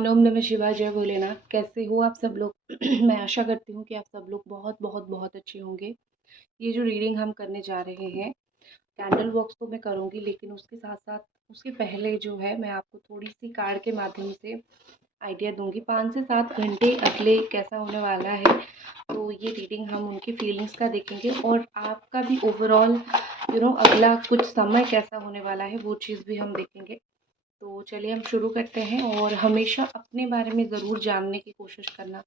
ओम नमः शिवाय, जय भोलेनाथ। कैसे हो आप सब लोग? मैं आशा करती हूँ कि आप सब लोग बहुत बहुत बहुत अच्छे होंगे। ये जो रीडिंग हम करने जा रहे हैं, कैंडल बॉक्स तो मैं करूँगी, लेकिन उसके साथ साथ उसके पहले जो है मैं आपको थोड़ी सी कार्ड के माध्यम से आइडिया दूंगी। 5 से 7 घंटे अगले कैसा होने वाला है, तो ये रीडिंग हम उनकी फीलिंग्स का देखेंगे और आपका भी ओवरऑल अगला कुछ समय कैसा होने वाला है वो चीज़ भी हम देखेंगे। तो चलिए हम शुरू करते हैं। और हमेशा अपने बारे में ज़रूर जानने की कोशिश करना,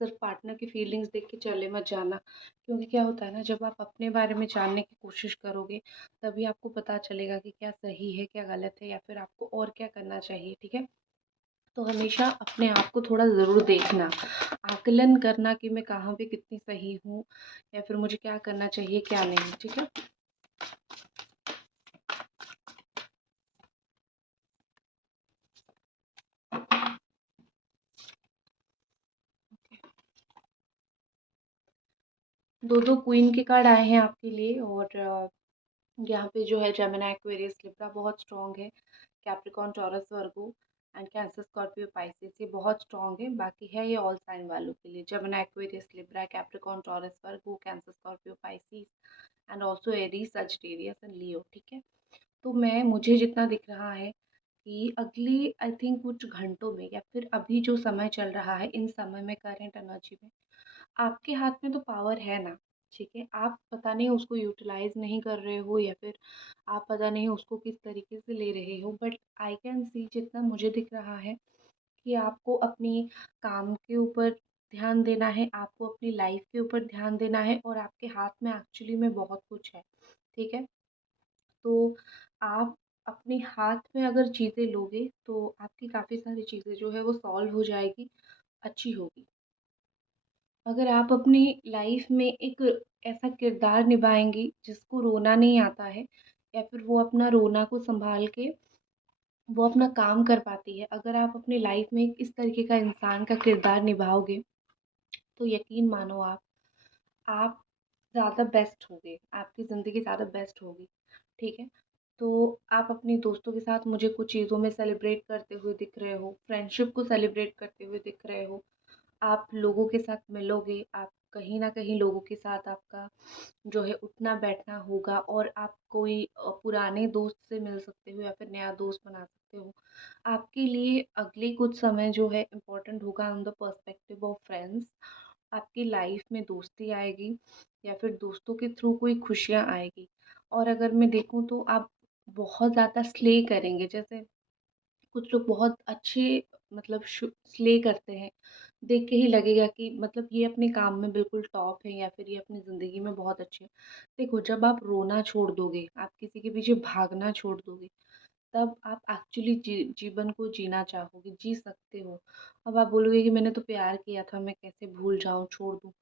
सिर्फ पार्टनर की फीलिंग्स देख के चले मत जाना। क्योंकि क्या होता है ना, जब आप अपने बारे में जानने की कोशिश करोगे तभी आपको पता चलेगा कि क्या सही है, क्या गलत है, या फिर आपको और क्या करना चाहिए। ठीक है, तो हमेशा अपने आप को थोड़ा ज़रूर देखना, आकलन करना कि मैं कहाँ पे कितनी सही हूँ या फिर मुझे क्या करना चाहिए क्या नहीं। ठीक है, दो दो क्वीन के कार्ड आए हैं आपके लिए। और यहाँ पे जो है जेमिनी, एक्वेरियस, लिब्रा बहुत स्ट्रॉन्ग है। Capricorn, Taurus, Virgo and cancer, Scorpio, Pisces ये बहुत स्ट्रॉन्ग है। बाकी है ये ऑल साइन वालों के लिए, Gemini, Aquarius, Libra, Capricorn, Taurus, Virgo, Cancer, Scorpio, Pisces and also Aries, Sagittarius and Leo. ठीक है, तो मुझे जितना दिख रहा है कि अगले आई थिंक कुछ घंटों में या फिर अभी जो समय चल रहा है, इन समय में करंट एनर्जी में आपके हाथ में तो पावर है ना। ठीक है, आप पता नहीं उसको यूटिलाइज नहीं कर रहे हो या फिर आप पता नहीं उसको किस तरीके से ले रहे हो, बट आई कैन सी, जितना मुझे दिख रहा है कि आपको अपनी काम के ऊपर ध्यान देना है, आपको अपनी लाइफ के ऊपर ध्यान देना है और आपके हाथ में एक्चुअली में बहुत कुछ है। ठीक है, तो आप अपने हाथ में अगर चीज़ें लोगे तो आपकी काफ़ी सारी चीज़ें जो है वो सॉल्व हो जाएगी, अच्छी होगी। अगर आप अपनी लाइफ में एक ऐसा किरदार निभाएंगी जिसको रोना नहीं आता है, या फिर वो अपना रोना को संभाल के वो अपना काम कर पाती है, अगर आप अपनी लाइफ में एक इस तरीके का इंसान का किरदार निभाओगे तो यकीन मानो आप ज़्यादा बेस्ट होगे, आपकी ज़िंदगी ज़्यादा बेस्ट होगी। ठीक है, तो आप अपने दोस्तों के साथ मुझे कुछ चीज़ों में सेलिब्रेट करते हुए दिख रहे हो, फ्रेंडशिप को सेलिब्रेट करते हुए दिख रहे हो। आप लोगों के साथ मिलोगे, आप कहीं न कहीं लोगों के साथ आपका जो है उठना बैठना होगा और आप कोई पुराने दोस्त से मिल सकते हो या फिर नया दोस्त बना सकते हो। आपके लिए अगले कुछ समय जो है इम्पोर्टेंट होगा on the perspective of friends. आपकी लाइफ में दोस्ती आएगी या फिर दोस्तों के थ्रू कोई खुशियाँ आएगी। और अगर मैं देखूँ तो आप बहुत ज़्यादा स्ले करेंगे, जैसे कुछ लोग बहुत अच्छे मतलब स्ले करते हैं, देख के ही लगेगा कि मतलब ये अपने काम में बिल्कुल टॉप है या फिर ये अपनी ज़िंदगी में बहुत अच्छे हैं। देखो, जब आप रोना छोड़ दोगे, आप किसी के पीछे भागना छोड़ दोगे, तब आप एक्चुअली जीवन को जीना चाहोगे, जी सकते हो। अब आप बोलोगे कि मैंने तो प्यार किया था, मैं कैसे भूल जाऊँ, छोड़ दूँ।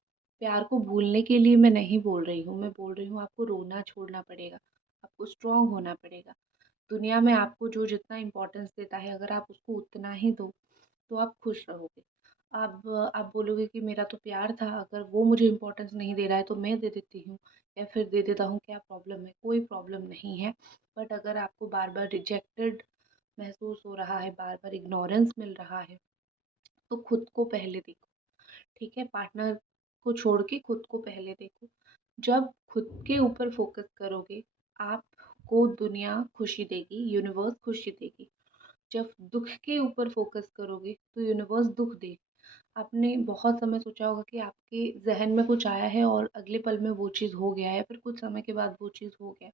प्यार को भूलने के लिए मैं नहीं बोल रही हूँ, मैं बोल रही हूँ आपको रोना छोड़ना पड़ेगा, आपको स्ट्रॉन्ग होना पड़ेगा। दुनिया में आपको जो जितना इम्पोर्टेंस देता है, अगर आप उसको उतना ही दो तो आप खुश रहोगे। अब आप बोलोगे कि मेरा तो प्यार था, अगर वो मुझे इम्पोर्टेंस नहीं दे रहा है तो मैं दे देती हूँ या फिर दे देता हूँ, क्या प्रॉब्लम है? कोई प्रॉब्लम नहीं है। बट अगर आपको बार बार रिजेक्टेड महसूस हो रहा है, बार बार इग्नोरेंस मिल रहा है, तो खुद को पहले देखो। ठीक है, पार्टनर को छोड़ के खुद को पहले देखो। जब खुद के ऊपर फोकस करोगे, आपको दुनिया खुशी देगी, यूनिवर्स खुशी देगी। जब दुख के ऊपर फोकस करोगे तो यूनिवर्स दुख देगा। आपने बहुत समय सोचा होगा कि आपके ज़हन में कुछ आया है और अगले पल में वो चीज़ हो गया है, या फिर कुछ समय के बाद वो चीज़ हो गया।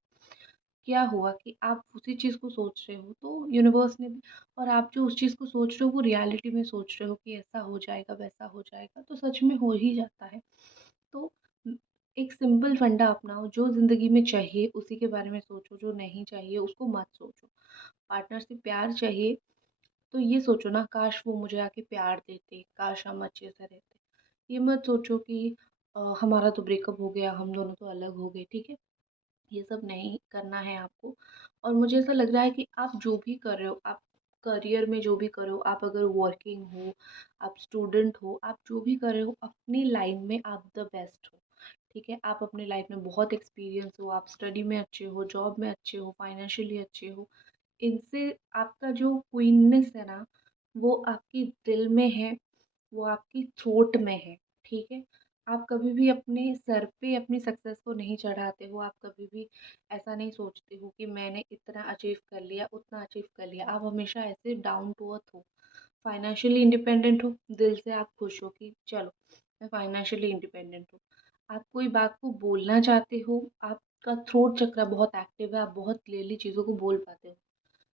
क्या हुआ कि आप उसी चीज़ को सोच रहे हो तो यूनिवर्स ने भी, और आप जो उस चीज़ को सोच रहे हो वो रियलिटी में सोच रहे हो कि ऐसा हो जाएगा, वैसा हो जाएगा, तो सच में हो ही जाता है। तो एक सिंपल फंडा अपनाओ, जो ज़िंदगी में चाहिए उसी के बारे में सोचो, जो नहीं चाहिए उसको मत सोचो। पार्टनर से प्यार चाहिए तो ये सोचो ना, काश वो मुझे आके प्यार देते, काश हम अच्छे से रहते। ये मत सोचो कि हमारा तो ब्रेकअप हो गया, हम दोनों तो अलग हो गए। ठीक है, ये सब नहीं करना है आपको। और मुझे ऐसा लग रहा है कि आप जो भी कर रहे हो, आप करियर में जो भी कर रहे हो, आप अगर वर्किंग हो, आप स्टूडेंट हो, आप जो भी कर रहे हो, अपनी लाइन में आप द बेस्ट हो। ठीक है, आप अपनी लाइफ में बहुत एक्सपीरियंस हो, आप स्टडी में अच्छे हो, जॉब में अच्छे हो, फाइनेंशियली अच्छे हो। इनसे आपका जो क्वीननेस है ना, वो आपकी दिल में है, वो आपकी थ्रोट में है, ठीक है? आप कभी भी अपने सर पे अपनी सक्सेस को नहीं चढ़ाते हो, आप कभी भी ऐसा नहीं सोचते हो कि मैंने इतना अचीव कर लिया, उतना अचीव कर लिया। आप हमेशा ऐसे डाउन टू अर्थ हो, फाइनेंशियली इंडिपेंडेंट हो, दिल से आप खुश हो कि चलो मैं फाइनेंशियली इंडिपेंडेंट हूँ। आप कोई बात को बोलना चाहते हो, आपका थ्रोट चक्र बहुत एक्टिव है, आप बहुत क्लियरली चीज़ों को बोल पाते हो।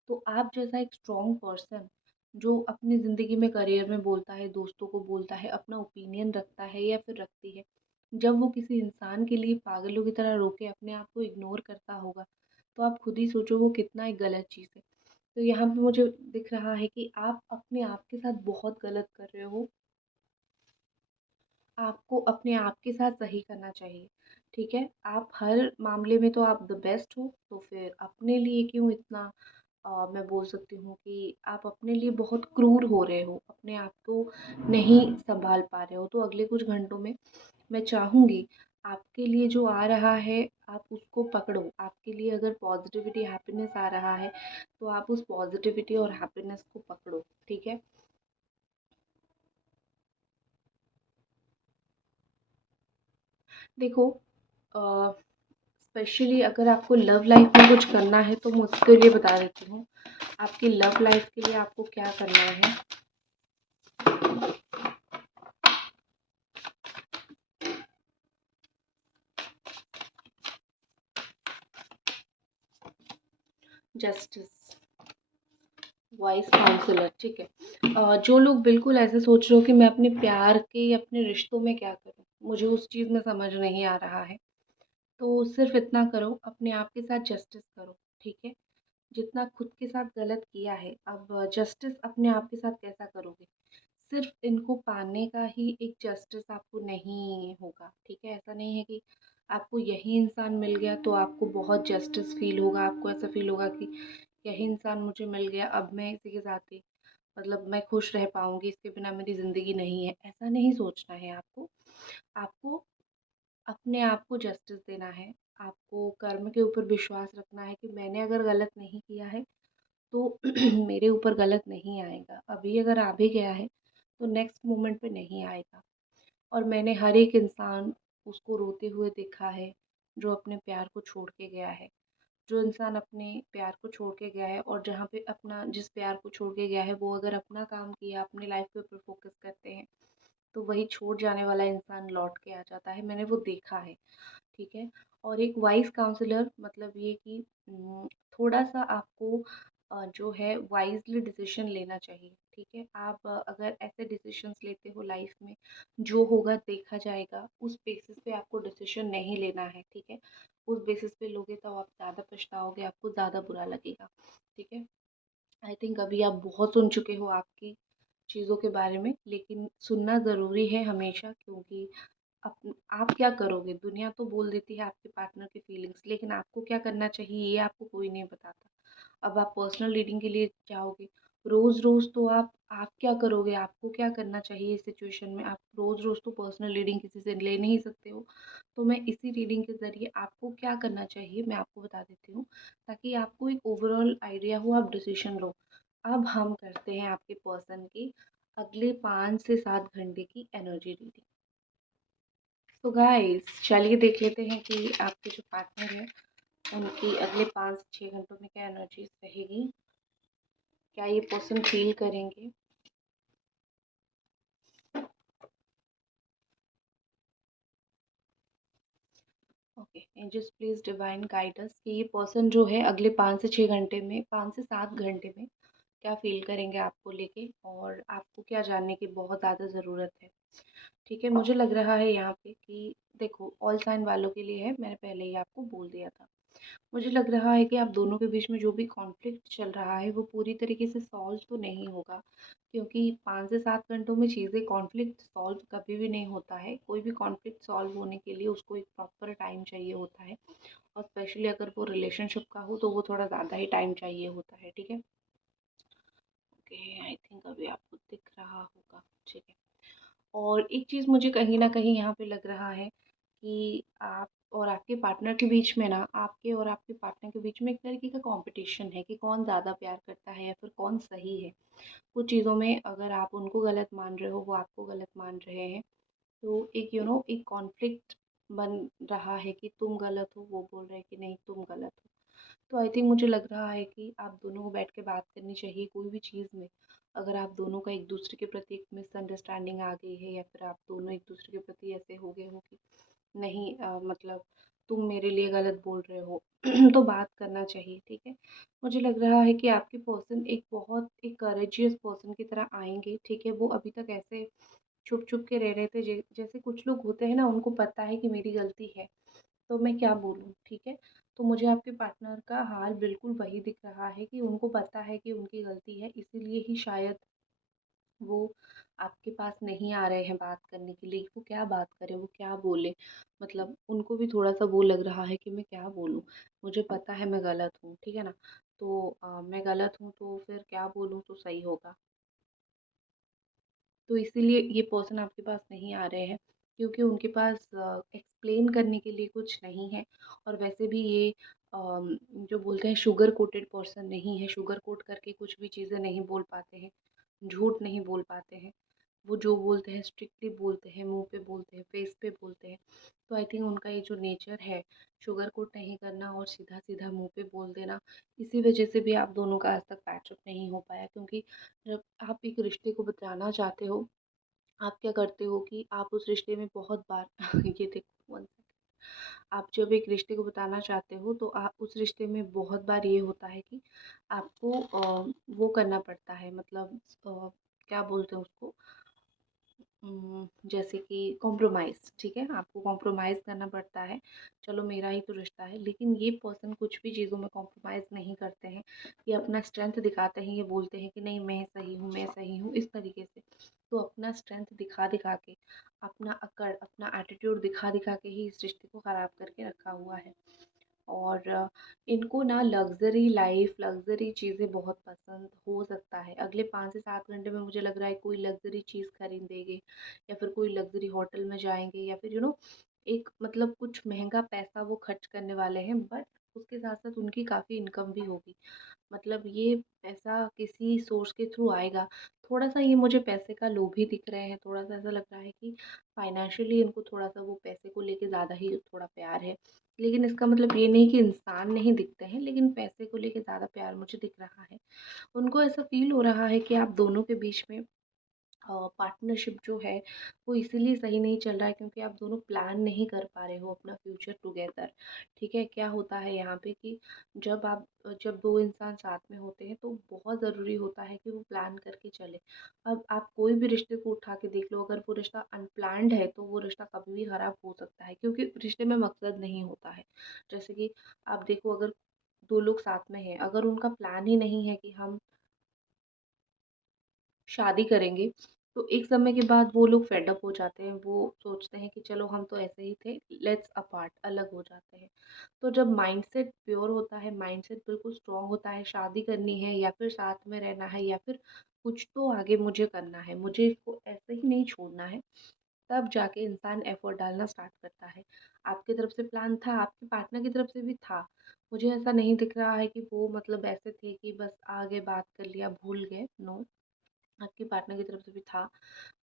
तो आप जैसा एक स्ट्रॉन्ग पर्सन जो अपनी ज़िंदगी में करियर में बोलता है, दोस्तों को बोलता है, अपना ओपिनियन रखता है या फिर रखती है, जब वो किसी इंसान के लिए पागलों की तरह रो के अपने आप को इग्नोर करता होगा, तो आप खुद ही सोचो वो कितना एक गलत चीज़ है। तो यहाँ पे मुझे दिख रहा है कि आप अपने आप के साथ बहुत गलत कर रहे हो। आपको अपने आप के साथ सही करना चाहिए, ठीक है? आप हर मामले में तो आप द बेस्ट हो, तो फिर अपने लिए क्यों इतना मैं बोल सकती हूँ कि आप अपने लिए बहुत क्रूर हो रहे हो, अपने आप को नहीं सँभाल पा रहे हो। तो अगले कुछ घंटों में मैं चाहूँगी आपके लिए जो आ रहा है, आप उसको पकड़ो। आपके लिए अगर पॉज़िटिविटी, हैप्पीनेस आ रहा है, तो आप उस पॉज़िटिविटी और हैप्पीनेस को पकड़ो, ठीक है? देखो स्पेशली अगर आपको लव लाइफ में कुछ करना है तो मैं उसके लिए बता देती हूँ। आपकी लव लाइफ के लिए आपको क्या करना है। जस्टिस, वाइस काउंसलर, ठीक है। जो लोग बिल्कुल ऐसे सोच रहे हो कि मैं अपने प्यार के या अपने रिश्तों में क्या करूँ, मुझे उस चीज़ में समझ नहीं आ रहा है, तो सिर्फ इतना करो, अपने आप के साथ जस्टिस करो, ठीक है। जितना खुद के साथ गलत किया है, अब जस्टिस अपने आप के साथ कैसा करोगे? सिर्फ इनको पाने का ही एक जस्टिस आपको नहीं होगा, ठीक है? ऐसा नहीं है कि आपको यही इंसान मिल गया तो आपको बहुत जस्टिस फ़ील होगा, आपको ऐसा फ़ील होगा कि यही इंसान मुझे मिल गया, अब मैं इसी के साथ ही मतलब मैं खुश रह पाऊँगी, इसके बिना मेरी ज़िंदगी नहीं है, ऐसा नहीं सोचना है आपको। आपको अपने आप को जस्टिस देना है, आपको कर्म के ऊपर विश्वास रखना है कि मैंने अगर गलत नहीं किया है तो मेरे ऊपर गलत नहीं आएगा। अभी अगर आ भी गया है तो नेक्स्ट मोमेंट पे नहीं आएगा। और मैंने हर एक इंसान उसको रोते हुए देखा है जो अपने प्यार को छोड़ के गया है। जो इंसान अपने प्यार को छोड़ के गया है और जहाँ पे अपना जिस प्यार को छोड़ के गया है वो अगर अपना काम किया, अपनी लाइफ के ऊपर फ़ोकस करते हैं, तो वही छोड़ जाने वाला इंसान लौट के आ जाता है। मैंने वो देखा है। ठीक है? और एक वाइज़ काउंसलर मतलब ये कि थोड़ा-सा आपको जो है वाइज़ली डिसीज़न लेना चाहिए, ठीक है? आप अगर ऐसे डिसीज़न्स लेते हो लाइफ़ में, जो होगा देखा जाएगा, उस बेसिस पे आपको डिसीज़न नहीं लेना है, ठीक है? उस बेसिस पे लोगे तो आप ज़्यादा पछताओगे, आपको ज़्यादा बुरा लगेगा, ठीक है? आई थिंक अभी आप बहुत सुन चुके हो आपकी चीज़ों के बारे में, लेकिन सुनना ज़रूरी है हमेशा क्योंकि आप क्या करोगे? दुनिया तो बोल देती है आपके पार्टनर की फीलिंग्स, लेकिन आपको क्या करना चाहिए ये आपको कोई नहीं बताता। अब आप पर्सनल रीडिंग के लिए जाओगे, रोज़-रोज़ तो आप क्या करोगे? आपको क्या करना चाहिए इस सिचुएशन में? आप रोज़-रोज़ तो पर्सनल रीडिंग किसी से ले नहीं सकते हो। तो मैं इसी रीडिंग के ज़रिए आपको क्या करना चाहिए मैं आपको बता देती हूँ, ताकि आपको एक ओवरऑल आइडिया हो, आप डिसीज़न लो। अब हम करते हैं आपके पर्सन की अगले 5 से 7 घंटे की एनर्जी रीडिंग। तो गाइस चलिए देख लेते हैं कि आपके जो पार्टनर है उनकी अगले 5 से 6 घंटों में क्या एनर्जीज रहेगी, क्या ये पर्सन फील करेंगे। Okay, angels please divine guide us कि ये पर्सन जो है अगले 5 से 6 घंटे में 5 से 7 घंटे में क्या फील करेंगे आपको लेके और आपको क्या जानने की बहुत ज़्यादा ज़रूरत है। ठीक है, मुझे लग रहा है यहाँ पे कि देखो ऑल साइन वालों के लिए है, मैंने पहले ही आपको बोल दिया था। मुझे लग रहा है कि आप दोनों के बीच में जो भी कॉन्फ्लिक्ट चल रहा है वो पूरी तरीके से सॉल्व तो नहीं होगा, क्योंकि 5 से 7 घंटों में चीज़ें कॉन्फ्लिक्ट सॉल्व कभी भी नहीं होता है। कोई भी कॉन्फ्लिक्ट सॉल्व होने के लिए उसको एक प्रॉपर टाइम चाहिए होता है और स्पेशली अगर वो रिलेशनशिप का हो तो वो थोड़ा ज़्यादा ही टाइम चाहिए होता है, ठीक है? ओके, आई थिंक अभी आपको दिख रहा होगा, ठीक है। और एक चीज़ मुझे कहीं न कहीं यहाँ पे लग रहा है कि आप और आपके पार्टनर के बीच में ना, आपके और आपके पार्टनर के बीच में एक तरीके का कंपटीशन है कि कौन ज़्यादा प्यार करता है या फिर कौन सही है। कुछ चीज़ों में अगर आप उनको गलत मान रहे हो, वो आपको गलत मान रहे हैं, तो एक एक कॉन्फ्लिक्ट बन रहा है कि तुम गलत हो, वो बोल रहे हैं कि नहीं तुम गलत हो। तो आई थिंक मुझे लग रहा है कि आप दोनों को बैठ के बात करनी चाहिए कोई भी चीज़ में। अगर आप दोनों का एक दूसरे के प्रति एक मिसअंडरस्टैंडिंग आ गई है या फिर आप दोनों एक दूसरे के प्रति ऐसे हो गए हो कि नहीं मतलब तुम मेरे लिए गलत बोल रहे हो तो बात करना चाहिए, ठीक है। मुझे लग रहा है कि आपके पर्सन एक बहुत एक करेजियस पर्सन की तरह आएंगे, ठीक है। वो अभी तक ऐसे छुप छुप के रह रहे थे, जैसे कुछ लोग होते हैं ना, उनको पता है कि मेरी गलती है तो मैं क्या बोलूँ, ठीक है। तो मुझे आपके पार्टनर का हाल बिल्कुल वही दिख रहा है कि उनको पता है कि उनकी गलती है, इसीलिए ही शायद वो आपके पास नहीं आ रहे हैं बात करने के लिए। वो क्या बात करें, वो क्या बोले, मतलब उनको भी थोड़ा सा वो लग रहा है कि मैं क्या बोलूँ। मुझे पता है मैं गलत हूँ, ठीक है ना। तो मैं गलत हूँ तो फिर क्या बोलूँ तो सही होगा। तो इसीलिए ये पर्सन आपके पास नहीं आ रहे हैं, क्योंकि उनके पास एक्सप्लेन करने के लिए कुछ नहीं है। और वैसे भी ये जो बोलते हैं शुगर कोटेड पर्सन नहीं है, शुगर कोट करके कुछ भी चीज़ें नहीं बोल पाते हैं, झूठ नहीं बोल पाते हैं। वो जो बोलते हैं स्ट्रिक्टली बोलते हैं, मुंह पे बोलते हैं, फेस पे बोलते हैं। तो आई थिंक उनका ये जो नेचर है, शुगर कोट नहीं करना और सीधा सीधा मुंह पे बोल देना, इसी वजह से भी आप दोनों का आज तक पैचअप नहीं हो पाया। क्योंकि जब आप एक रिश्ते को बचाना चाहते हो, आप क्या करते हो कि आप उस रिश्ते में बहुत बार ये देखो 1 सेकंड। आप जब एक रिश्ते को बताना चाहते हो तो आप उस रिश्ते में बहुत बार ये होता है कि आपको वो करना पड़ता है, मतलब क्या बोलते हैं उसको, जैसे कि कॉम्प्रोमाइज़, ठीक है, आपको कॉम्प्रोमाइज़ करना पड़ता है। चलो मेरा ही तो रिश्ता है, लेकिन ये पर्सन कुछ भी चीज़ों में कॉम्प्रोमाइज़ नहीं करते हैं। ये अपना स्ट्रेंथ दिखाते हैं, ये बोलते हैं कि नहीं मैं सही हूँ, मैं सही हूँ, इस तरीके से। तो अपना स्ट्रेंथ दिखा दिखा के, अपना अकड़, अपना एटीट्यूड दिखा दिखा के ही इस रिश्ते को ख़राब करके रखा हुआ है। और इनको ना लग्ज़री लाइफ़, लग्ज़री चीज़ें बहुत पसंद हो सकता है। अगले 5 से 7 घंटे में मुझे लग रहा है कोई लग्ज़री चीज़ खरीदेंगे या फिर कोई लग्ज़री होटल में जाएँगे या फिर एक मतलब कुछ महँगा पैसा वो खर्च करने वाले हैं, बट उसके साथ-साथ उनकी काफ़ी इनकम भी होगी। मतलब ये पैसा किसी सोर्स के थ्रू आएगा। थोड़ा-सा ये मुझे पैसे का लोभी दिख रहे हैं, थोड़ा-सा ऐसा लग रहा है कि फाइनेंशियली इनको थोड़ा-सा वो पैसे को लेके ज़्यादा ही थोड़ा प्यार है। लेकिन इसका मतलब ये नहीं कि इंसान नहीं दिखते हैं, लेकिन पैसे को लेके ज़्यादा प्यार मुझे दिख रहा है। उनको ऐसा फ़ील हो रहा है कि आप दोनों के बीच में पार्टनरशिप जो है वो इसीलिए सही नहीं चल रहा है क्योंकि आप दोनों प्लान नहीं कर पा रहे हो अपना फ्यूचर टुगेदर, ठीक है। क्या होता है यहाँ पे कि जब दो इंसान साथ में होते हैं तो बहुत ज़रूरी होता है कि वो प्लान करके चले। अब आप कोई भी रिश्ते को उठा के देख लो, अगर वो रिश्ता अनप्लान्ड है तो वो रिश्ता कभी भी ख़राब हो सकता है, क्योंकि रिश्ते में मकसद नहीं होता है। जैसे कि आप देखो, अगर दो लोग साथ में हैं, अगर उनका प्लान ही नहीं है कि हम शादी करेंगे, तो एक समय के बाद वो लोग फेड अप हो जाते हैं। वो सोचते हैं कि चलो हम तो ऐसे ही थे, लेट्स अपार्ट, अलग हो जाते हैं। तो जब माइंडसेट प्योर होता है, माइंडसेट बिल्कुल स्ट्रॉन्ग होता है, शादी करनी है या फिर साथ में रहना है या फिर कुछ तो आगे मुझे करना है, मुझे इसको ऐसे ही नहीं छोड़ना है, तब जाके इंसान एफर्ट डालना स्टार्ट करता है। आपकी तरफ से प्लान था, आपके पार्टनर की तरफ से भी था। मुझे ऐसा नहीं दिख रहा है कि वो मतलब ऐसे थे कि बस आगे बात कर लिया, भूल गए, नो। आपके पार्टनर की तरफ से भी था,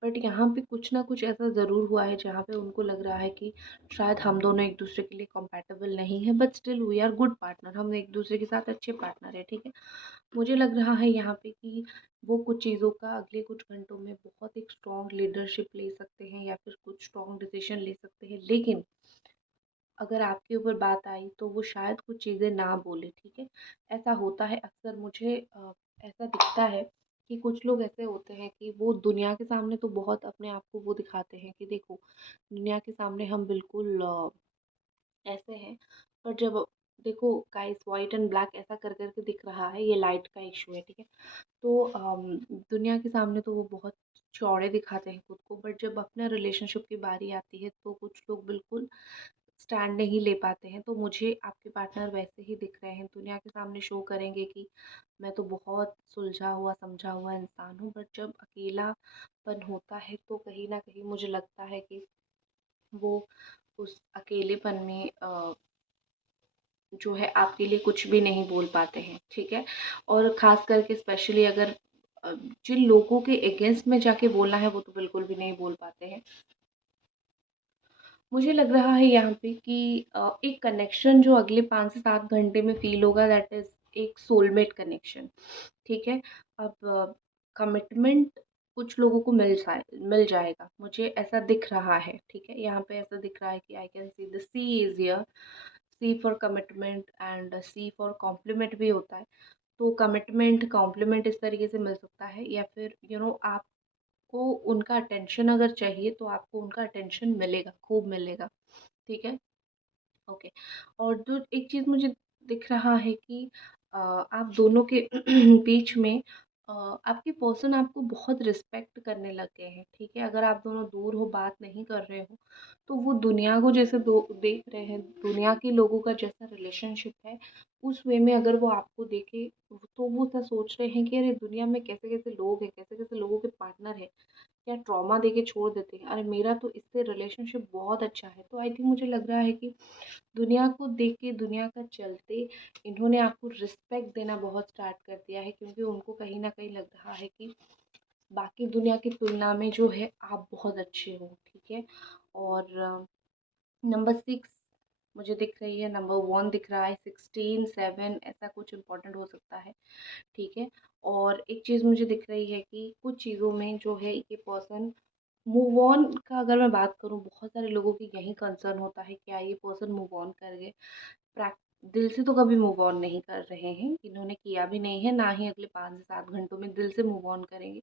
बट यहाँ पे कुछ ना कुछ ऐसा ज़रूर हुआ है जहाँ पे उनको लग रहा है कि शायद हम दोनों एक दूसरे के लिए कंपैटिबल नहीं है, but still we are good partner, हम एक दूसरे के साथ अच्छे पार्टनर है, ठीक है। मुझे लग रहा है यहाँ पे कि वो कुछ चीज़ों का अगले कुछ घंटों में बहुत एक स्ट्रॉन्ग लीडरशिप ले सकते हैं या फिर कुछ स्ट्रॉन्ग डिसीजन ले सकते हैं, लेकिन अगर आपके ऊपर बात आई तो वो शायद कुछ चीज़ें ना बोले, ठीक है। ऐसा होता है अक्सर, मुझे ऐसा दिखता है कि कुछ लोग ऐसे होते हैं कि वो दुनिया के सामने तो बहुत अपने आप को वो दिखाते हैं कि देखो, दुनिया के सामने हम बिल्कुल ऐसे हैं, पर जब देखो गाइस, व्हाइट एंड ब्लैक ऐसा कर कर के दिख रहा है, ये लाइट का इशू है, ठीक है। तो दुनिया के सामने तो वो बहुत चौड़े दिखाते हैं खुद को, बट जब अपने रिलेशनशिप की बारी आती है तो कुछ लोग बिल्कुल स्टैंड नहीं ले पाते हैं। तो मुझे आपके पार्टनर वैसे ही दिख रहे हैं, दुनिया के सामने शो करेंगे कि मैं तो बहुत सुलझा हुआ समझा हुआ इंसान हूँ, बट जब अकेलापन होता है तो कहीं न कहीं मुझे लगता है कि वो उस अकेलेपन में जो है आपके लिए कुछ भी नहीं बोल पाते हैं, ठीक है। और ख़ास करके स्पेशली अगर जिन लोगों के अगेंस्ट में जाके बोलना है वो तो बिल्कुल भी नहीं बोल पाते हैं। मुझे लग रहा है यहाँ पे कि एक कनेक्शन जो अगले 5 से 7 घंटे में फ़ील होगा, दैट इज़ एक सोलमेट कनेक्शन, ठीक है। अब कमिटमेंट कुछ लोगों को मिल जाएगा, मुझे ऐसा दिख रहा है, ठीक है। यहाँ पे ऐसा दिख रहा है कि I can see the C is here, C for commitment and C for compliment भी होता है। तो कमिटमेंट, कॉम्प्लीमेंट इस तरीके से मिल सकता है, या फिर आपको उनका अटेंशन अगर चाहिए तो आपको उनका अटेंशन मिलेगा, खूब मिलेगा, ठीक है। ओके। और जो एक चीज़ मुझे दिख रहा है कि आप दोनों के बीच में आपके पर्सन आपको बहुत रिस्पेक्ट करने लग गए हैं, ठीक है। अगर आप दोनों दूर हो, बात नहीं कर रहे हो, तो वो दुनिया को जैसे देख रहे हैं, दुनिया के लोगों का जैसा रिलेशनशिप है, उस वे में अगर वो आपको देखे तो वो ऐसा सोच रहे हैं कि अरे दुनिया में कैसे कैसे लोग हैं, कैसे कैसे लोगों के पार्टनर है, क्या ट्रॉमा देके छोड़ देते हैं, अरे मेरा तो इससे रिलेशनशिप बहुत अच्छा है। तो आई थिंक मुझे लग रहा है कि दुनिया को देख के, दुनिया का चलते इन्होंने आपको रिस्पेक्ट देना बहुत स्टार्ट कर दिया है, क्योंकि उनको कहीं न कहीं लग रहा है कि बाकी दुनिया की तुलना में जो है आप बहुत अच्छे हो, ठीक है। और नंबर 6 मुझे दिख रही है, नंबर 1 दिख रहा है, 16, 7 ऐसा कुछ इम्पोर्टेंट हो सकता है, ठीक है। और एक चीज़ मुझे दिख रही है कि कुछ चीज़ों में जो है ये पर्सन मूव ऑन का, अगर मैं बात करूँ, बहुत सारे लोगों की यही कंसर्न होता है, क्या ये पर्सन मूव ऑन कर गए। प्रैक दिल से तो कभी मूव ऑन नहीं कर रहे हैं, इन्होंने किया भी नहीं है, ना ही अगले 5 से 7 घंटों में दिल से मूव ऑन करेंगे।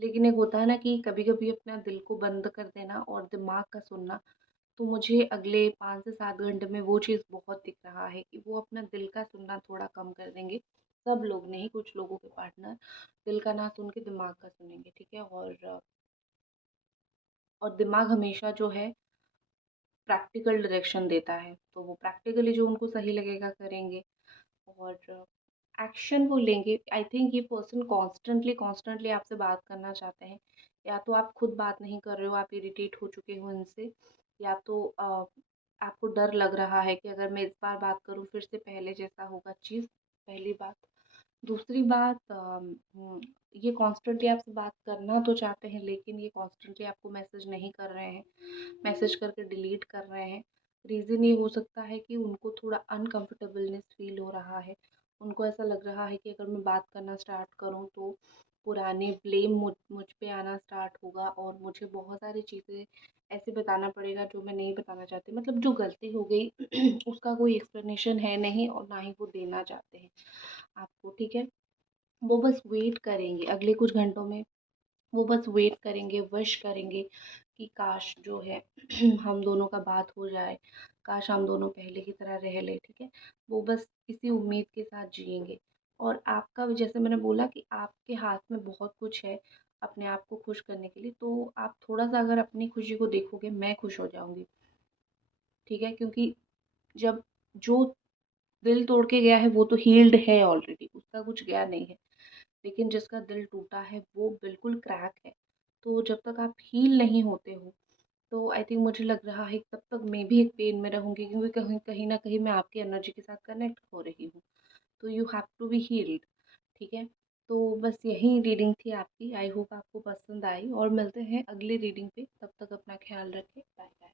लेकिन एक होता है ना कि कभी-कभी अपना दिल को बंद कर देना और दिमाग का सुनना, तो मुझे अगले 5 से 7 घंटे में वो चीज़ बहुत दिख रहा है कि वो अपना दिल का सुनना थोड़ा कम कर देंगे। सब लोग नहीं, कुछ लोगों के पार्टनर दिल का ना सुन के दिमाग का सुनेंगे, ठीक है। और दिमाग हमेशा जो है प्रैक्टिकल डायरेक्शन देता है, तो वो प्रैक्टिकली जो उनको सही लगेगा करेंगे, और एक्शन वो लेंगे। आई थिंक ये पर्सन कॉन्स्टेंटली कॉन्स्टेंटली आपसे बात करना चाहते हैं, या तो आप खुद बात नहीं कर रहे हो, आप इरिटेट हो चुके हो इनसे, या तो आपको डर लग रहा है कि अगर मैं इस बार बात करूँ फिर से पहले जैसा होगा चीज़, पहली बात। दूसरी बात, ये कॉन्स्टेंटली आपसे बात करना तो चाहते हैं, लेकिन ये कॉन्स्टेंटली आपको मैसेज नहीं कर रहे हैं, मैसेज करके डिलीट कर रहे हैं। रीज़न ये हो सकता है कि उनको थोड़ा अनकंफर्टेबलनेस फ़ील हो रहा है। उनको ऐसा लग रहा है कि अगर मैं बात करना स्टार्ट करूँ तो पुराने ब्लेम मुझ पे आना स्टार्ट होगा, और मुझे बहुत सारी चीज़ें ऐसे बताना पड़ेगा जो मैं नहीं बताना चाहती। मतलब जो गलती हो गई उसका कोई एक्सप्लेनेशन है नहीं, और ना ही वो देना चाहते हैं आपको, ठीक है। वो बस वेट करेंगे अगले कुछ घंटों में, वो बस वेट करेंगे, विश करेंगे कि काश जो है हम दोनों का बात हो जाए, काश हम दोनों पहले की तरह रह लें, ठीक है। वो बस इसी उम्मीद के साथ जिएँगे। और आपका भी, जैसे मैंने बोला कि आपके हाथ में बहुत कुछ है अपने आप को खुश करने के लिए, तो आप थोड़ा-सा अगर अपनी खुशी को देखोगे, मैं खुश हो जाऊँगी, ठीक है। क्योंकि जब जो दिल तोड़ के गया है वो तो हील्ड है ऑलरेडी, उसका कुछ गया नहीं है। लेकिन जिसका दिल टूटा है वो बिल्कुल क्रैक है। तो जब तक आप हील नहीं होते हो, तो आई थिंक मुझे लग रहा है कि तब तक मैं भी एक पेन में रहूँगी, क्योंकि कहीं कहीं न कहीं मैं आपकी एनर्जी के साथ कनेक्ट हो रही हूँ। तो you have to be healed, ठीक है। तो बस यही रीडिंग थी आपकी। आई होप आपको पसंद आई, और मिलते हैं अगली रीडिंग पे। तब तक अपना ख्याल रखें। Bye bye.